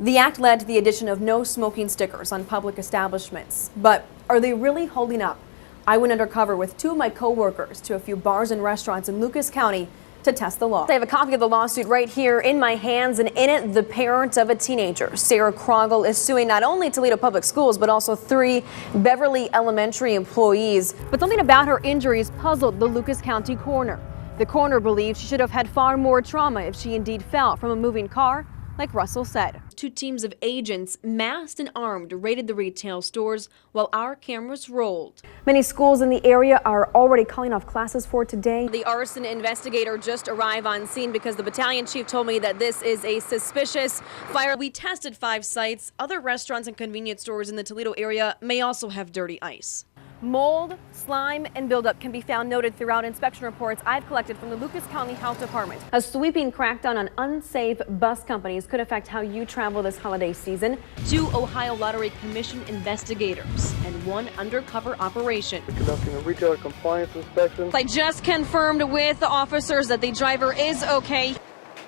The act led to the addition of no smoking stickers on public establishments. But are they really holding up? I went undercover with two of my co-workers to a few bars and restaurants in Lucas County to test the law. I have a copy of the lawsuit right here in my hands, and in it, the parent of a teenager, Sarah Krogel, is suing not only Toledo Public Schools, but also 3 Beverly Elementary employees. But something about her injuries puzzled the Lucas County coroner. The coroner believes she should have had far more trauma if she indeed fell from a moving car, like Russell said. 2 teams of agents, masked and armed, raided the retail stores while our cameras rolled. Many schools in the area are already calling off classes for today. The arson investigator just arrived on scene because the battalion chief told me that this is a suspicious fire. We tested 5 sites. Other restaurants and convenience stores in the Toledo area may also have dirty ice. Mold, slime, and buildup can be found noted throughout inspection reports I've collected from the Lucas County Health Department. A sweeping crackdown on unsafe bus companies could affect how you travel this holiday season. 2 Ohio Lottery Commission investigators and 1 undercover operation. We're conducting a retailer compliance inspection. I just confirmed with the officers that the driver is okay.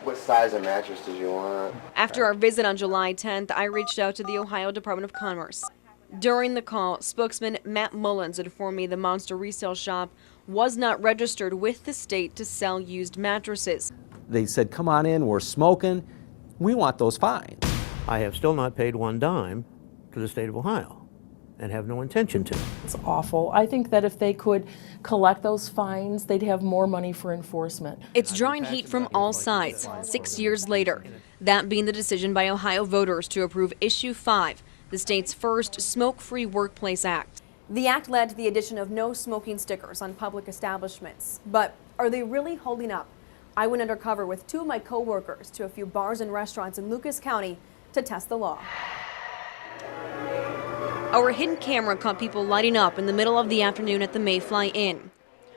What size of mattress did you want? After our visit on July 10th, I reached out to the Ohio Department of Commerce. During the call, spokesman Matt Mullins informed me the Monster resale shop was not registered with the state to sell used mattresses. They said, come on in, we're smoking. We want those fines. I have still not paid 1 dime to the state of Ohio and have no intention to. It's awful. I think that if they could collect those fines, they'd have more money for enforcement. It's drawing heat from all sides 6 years later. That being the decision by Ohio voters to approve Issue 5, the state's first smoke-free workplace act. The act led to the addition of no smoking stickers on public establishments. But are they really holding up? I went undercover with 2 of my co-workers to a few bars and restaurants in Lucas County to test the law. Our hidden camera caught people lighting up in the middle of the afternoon at the Mayfly Inn.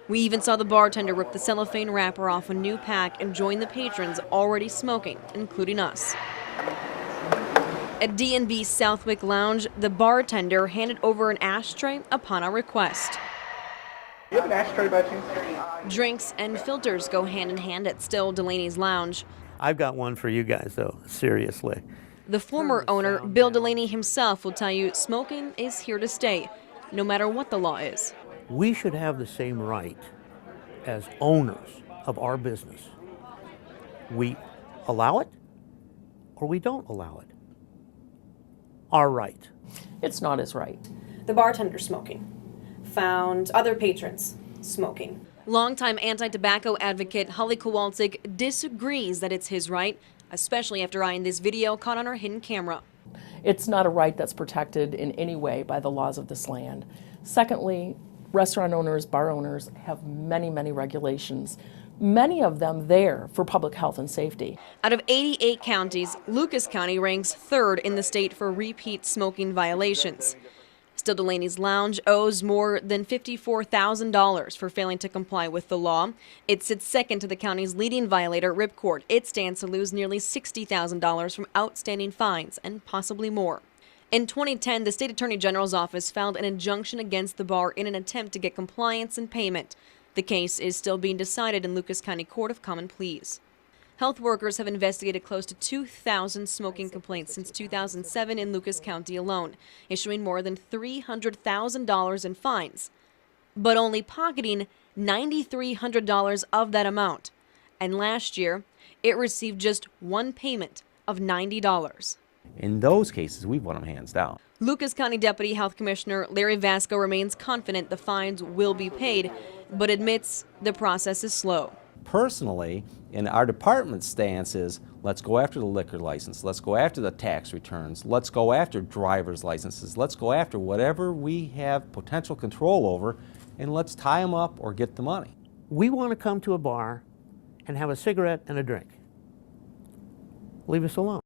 We even saw the bartender rip the cellophane wrapper off a new pack and join the patrons already smoking, including us. At D&B Southwick Lounge, the bartender handed over an ashtray upon our request. Do you have an ashtray by chance? Drinks and filters go hand in hand at Still Delaney's Lounge. I've got one for you guys, though, seriously. The former owner, Bill Delaney himself, will tell you smoking is here to stay, no matter what the law is. We should have the same right as owners of our business. We allow it or we don't allow it. Our right. It's not his right. The bartender smoking. Found other patrons smoking. Longtime anti-tobacco advocate Holly Kowalczyk disagrees that it's his right, especially after eyeing this video caught on her hidden camera. It's not a right that's protected in any way by the laws of this land. Secondly, restaurant owners, bar owners have many, many regulations, many of them there for public health and safety. Out of 88 counties, Lucas County ranks 3rd in the state for repeat smoking violations. Still Delaney's Lounge owes more than $54,000 for failing to comply with the law. It sits second to the county's leading violator, Ripcord. It stands to lose nearly $60,000 from outstanding fines and possibly more. In 2010, the state attorney general's office filed an injunction against the bar in an attempt to get compliance and payment. The case is still being decided in Lucas County Court of Common Pleas. Health workers have investigated close to 2,000 smoking complaints since 2007 in Lucas County alone, issuing more than $300,000 in fines, but only pocketing $9,300 of that amount. And last year, it received just 1 payment of $90. In those cases, we've won them hands down. Lucas County Deputy Health Commissioner Larry Vasco remains confident the fines will be paid, but admits the process is slow. Personally, in our department's stance is, let's go after the liquor license, let's go after the tax returns, let's go after driver's licenses, let's go after whatever we have potential control over, and let's tie them up or get the money. We want to come to a bar and have a cigarette and a drink. Leave us alone.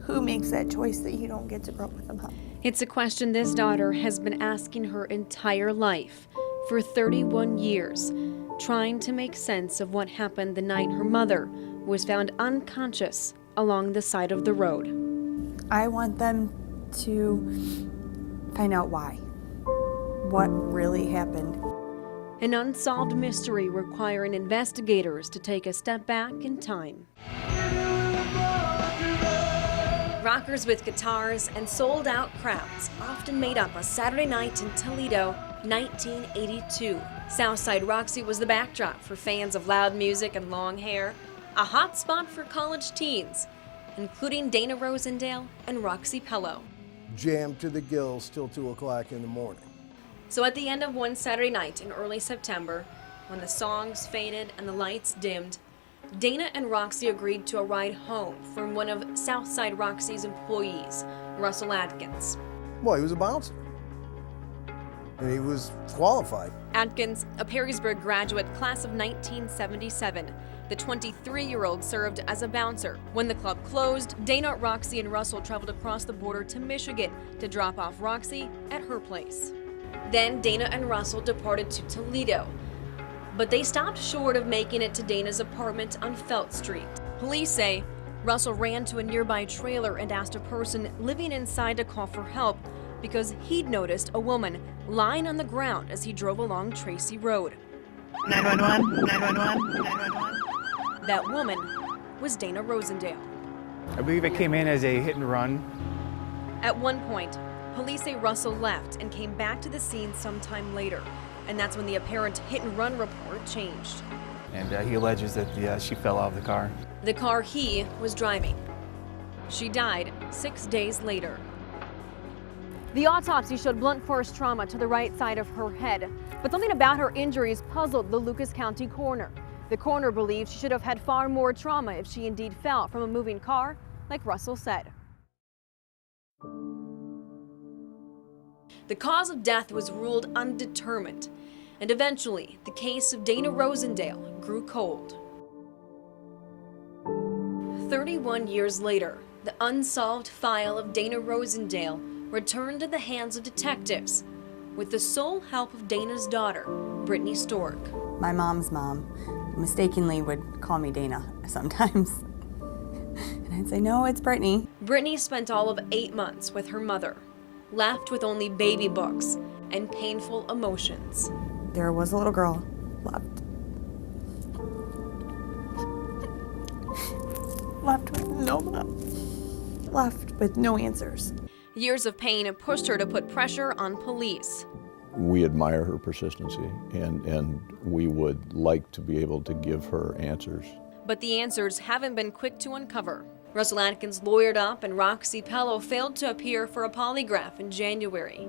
Who makes that choice that you don't get to grow up with them? It's a question this daughter has been asking her entire life for 31 years, trying to make sense of what happened the night her mother was found unconscious along the side of the road. I want them to find out why. What really happened. An unsolved mystery requiring investigators to take a step back in time. Rockers with guitars and sold-out crowds often made up a Saturday night in Toledo, 1982. Southside Roxy was the backdrop for fans of loud music and long hair, a hot spot for college teens, including Dana Rosendale and Roxy Pello. Jammed to the gills till 2 o'clock in the morning. So at the end of one Saturday night in early September, when the songs faded and the lights dimmed, Dana and Roxy agreed to a ride home from one of Southside Roxy's employees, Russell Atkins. Well, he was a bouncer. And he was qualified. Atkins, a Perrysburg graduate, class of 1977. The 23-year-old served as a bouncer. When the club closed, Dana, Roxy, and Russell traveled across the border to Michigan to drop off Roxy at her place. Then Dana and Russell departed to Toledo, but they stopped short of making it to Dana's apartment on Felt Street. Police say Russell ran to a nearby trailer and asked a person living inside to call for help because he'd noticed a woman lying on the ground as he drove along Tracy Road. 911, 911, 911. That woman was Dana Rosendale. I believe it came in as a hit and run. At one point, police say Russell left and came back to the scene sometime later, and that's when the apparent hit-and-run report changed. And he alleges that she fell out of the car. The car he was driving. She died 6 days later. The autopsy showed blunt force trauma to the right side of her head, but something about her injuries puzzled the Lucas County coroner. The coroner believes she should have had far more trauma if she indeed fell from a moving car, like Russell said. The cause of death was ruled undetermined, and eventually the case of Dana Rosendale grew cold. 31 years later, the unsolved file of Dana Rosendale returned to the hands of detectives with the sole help of Dana's daughter, Brittany Stork. My mom's mom mistakenly would call me Dana sometimes. And I'd say, no, it's Brittany. Brittany spent all of 8 months with her mother, left with only baby books and painful emotions. There was a little girl left. Left with no mom. Left with no answers. Years of pain pushed her to put pressure on police. We admire her persistency, and we would like to be able to give her answers. But the answers haven't been quick to uncover. Russell Atkins lawyered up and Roxy Pello failed to appear for a polygraph in January.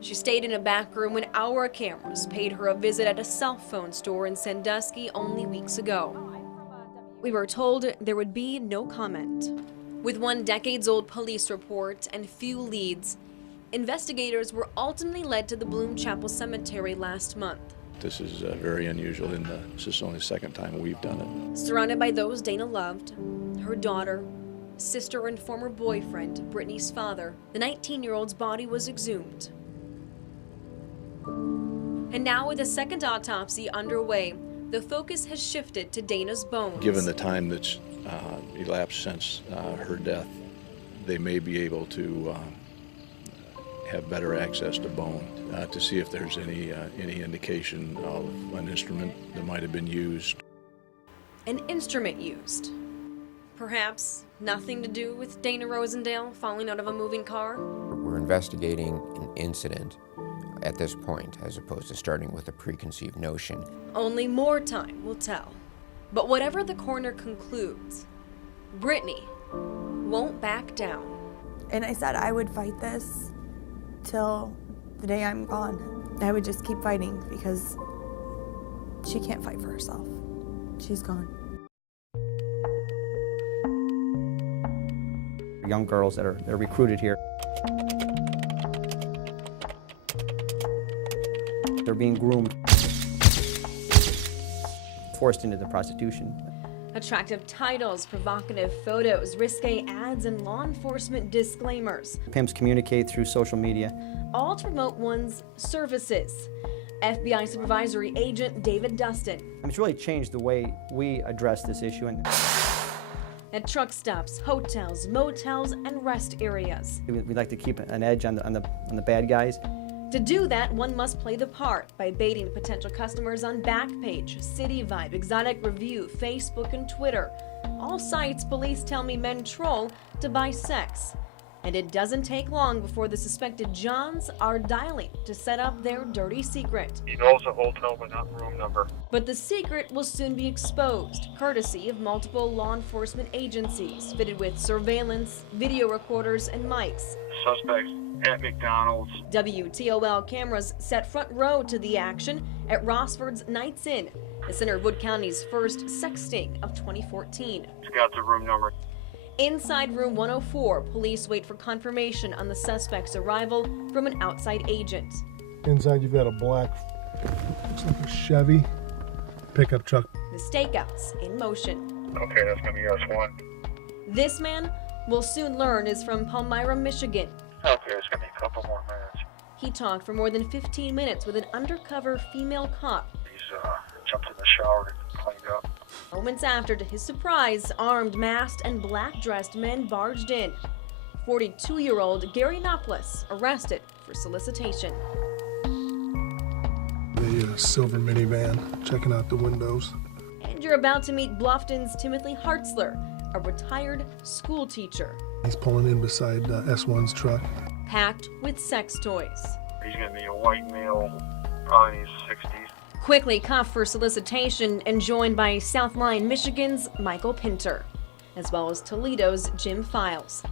She stayed in a back room when our cameras paid her a visit at a cell phone store in Sandusky only weeks ago. We were told there would be no comment. With one decades-old police report and few leads, investigators were ultimately led to the Bloom Chapel Cemetery last month. This is very unusual, and this is only the second time we've done it. Surrounded by those Dana loved, her daughter, sister, and former boyfriend, Brittany's father, the 19-year-old's body was exhumed. And now with a second autopsy underway, the focus has shifted to Dana's bones. Given the time that's elapsed since her death, they may be able to have better access to bone to see if there's any indication of an instrument that might have been used. An instrument used. Perhaps nothing to do with Dana Rosendale falling out of a moving car? We're investigating an incident at this point, as opposed to starting with a preconceived notion. Only more time will tell. But whatever the coroner concludes, Brittany won't back down. And I said I would fight this till the day I'm gone. I would just keep fighting because she can't fight for herself. She's gone. Young girls that are recruited here. They're being groomed, forced into the prostitution. Attractive titles, provocative photos, risque ads, and law enforcement disclaimers. Pimps communicate through social media. All to promote one's services. FBI Supervisory Agent David Dustin. It's really changed the way we address this issue. At truck stops, hotels, motels, and rest areas. We like to keep an edge on the bad guys. To do that, one must play the part by baiting potential customers on Backpage, City Vibe, Exotic Review, Facebook, and Twitter, all sites police tell me men troll to buy sex. And it doesn't take long before the suspected Johns are dialing to set up their dirty secret. He knows the hotel but not the room number. But the secret will soon be exposed, courtesy of multiple law enforcement agencies fitted with surveillance, video recorders, and mics. Suspects at McDonald's. WTOL cameras set front row to the action at Rossford's Nights Inn, the center of Wood County's first sex sting of 2014. He's got the room number. Inside room 104, police wait for confirmation on the suspect's arrival from an outside agent. Inside you've got a black, looks like a Chevy pickup truck. The stakeouts in motion. Okay, that's gonna be S1. This man, we'll soon learn, is from Palmyra, Michigan. Okay, it's gonna be a couple more minutes. He talked for more than 15 minutes with an undercover female cop. He's jumped in the shower and cleaned up. Moments after, to his surprise, armed, masked, and black-dressed men barged in. 42-year-old Gary Noplis arrested for solicitation. The silver minivan, checking out the windows. And you're about to meet Bluffton's Timothy Hartzler, a retired school teacher. He's pulling in beside S1's truck. Packed with sex toys. He's gonna be a white male, probably in his 60s. Quickly cuffed for solicitation and joined by South Lyon, Michigan's Michael Pinter, as well as Toledo's Jim Files.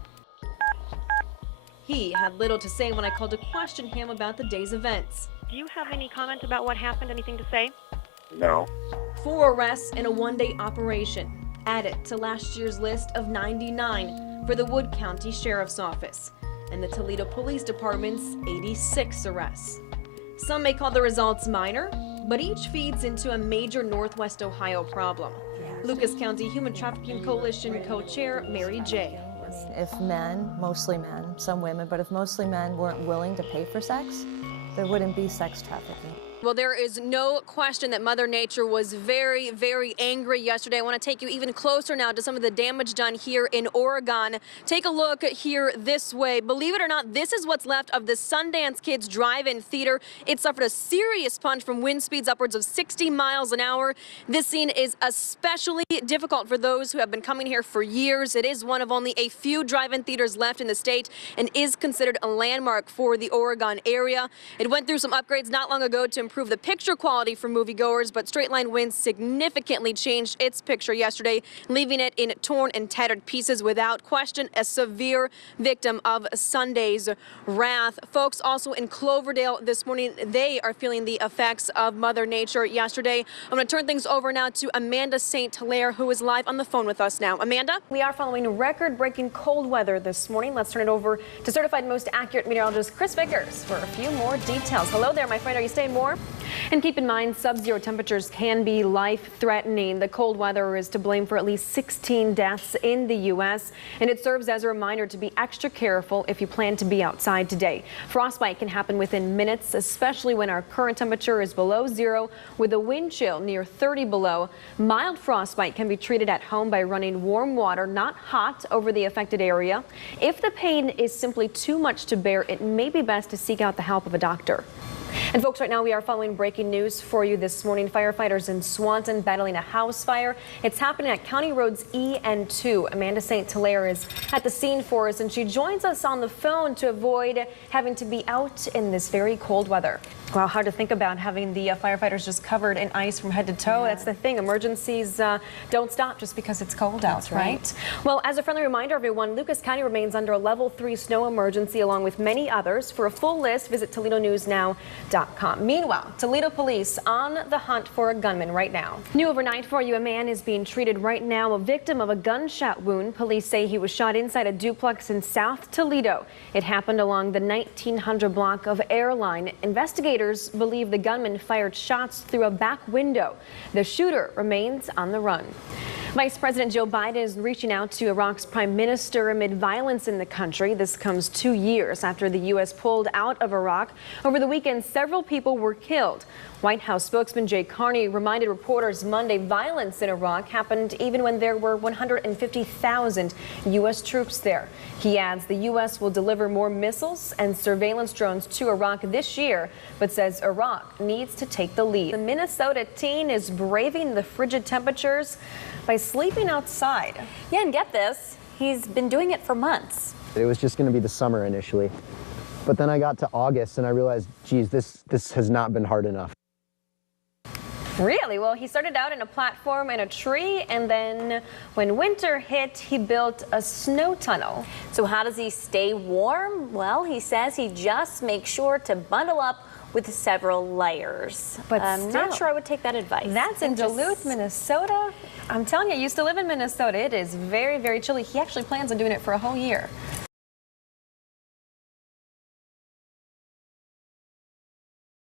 He had little to say when I called to question him about the day's events. Do you have any comment about what happened? Anything to say? No. 4 arrests in a one-day operation, added to last year's list of 99 for the Wood County Sheriff's Office and the Toledo Police Department's 86 arrests. Some may call the results minor, but each feeds into a major Northwest Ohio problem. Lucas County Human Trafficking Coalition co-chair Mary J. If men, mostly men, some women, but if mostly men weren't willing to pay for sex, there wouldn't be sex trafficking. Well, there is no question that Mother Nature was very, very angry yesterday. I want to take you even closer now to some of the damage done here in Oregon. Take a look here this way. Believe it or not, this is what's left of the Sundance Kids Drive-In Theater. It suffered a serious punch from wind speeds upwards of 60 miles an hour. This scene is especially difficult for those who have been coming here for years. It is one of only a few drive-in theaters left in the state and is considered a landmark for the Oregon area. It went through some upgrades not long ago to improve the picture quality for moviegoers, but straight line winds significantly changed its picture yesterday, leaving it in torn and tattered pieces. Without question, a severe victim of Sunday's wrath. Folks also in Cloverdale this morning, they are feeling the effects of Mother Nature yesterday. I'm going to turn things over now to Amanda St. Hilaire, who is live on the phone with us now. Amanda? We are following record-breaking cold weather this morning. Let's turn it over to certified most accurate meteorologist Chris Vickers for a few more details. Hello there, my friend. Are you staying warm? And keep in mind, sub-zero temperatures can be life-threatening. The cold weather is to blame for at least 16 deaths in the U.S., and it serves as a reminder to be extra careful if you plan to be outside today. Frostbite can happen within minutes, especially when our current temperature is below zero with a wind chill near 30 below. Mild frostbite can be treated at home by running warm water, not hot, over the affected area. If the pain is simply too much to bear, it may be best to seek out the help of a doctor. And folks, right now we are following breaking news for you this morning. Firefighters in Swanton battling a house fire. It's happening at County Roads E and 2. Amanda St. Hilaire is at the scene for us, and she joins us on the phone to avoid having to be out in this very cold weather. Wow, hard to think about having the firefighters just covered in ice from head to toe. That's the thing. Emergencies don't stop just because it's cold out, That's right. Well, as a friendly reminder, everyone, Lucas County remains under a level 3 snow emergency along with many others. For a full list, visit ToledoNewsNow.com. Meanwhile, Toledo police on the hunt for a gunman right now. New overnight for you, a man is being treated right now, a victim of a gunshot wound. Police say he was shot inside a duplex in South Toledo. It happened along the 1900 block of Airline. Investigators believe the gunman fired shots through a back window. The shooter remains on the run. Vice President Joe Biden is reaching out to Iraq's prime minister amid violence in the country. This comes 2 years after the U.S. pulled out of Iraq. Over the weekend, several people were killed. White House spokesman Jay Carney reminded reporters Monday violence in Iraq happened even when there were 150,000 U.S. troops there. He adds the U.S. will deliver more missiles and surveillance drones to Iraq this year, but says Iraq needs to take the lead. The Minnesota teen is braving the frigid temperatures by is sleeping outside. Yeah, and get this, he's been doing it for months. It was just going to be the summer initially. But then I got to August and I realized, geez, this has not been hard enough. Really? Well, he started out in a platform in a tree, and then when winter hit, he built a snow tunnel. So how does he stay warm? Well, he says he just makes sure to bundle up with several layers. But I'm not still, sure I would take that advice. That's in Duluth, Minnesota. I'm telling you, I used to live in Minnesota. It is very, very chilly. He actually plans on doing it for a whole year.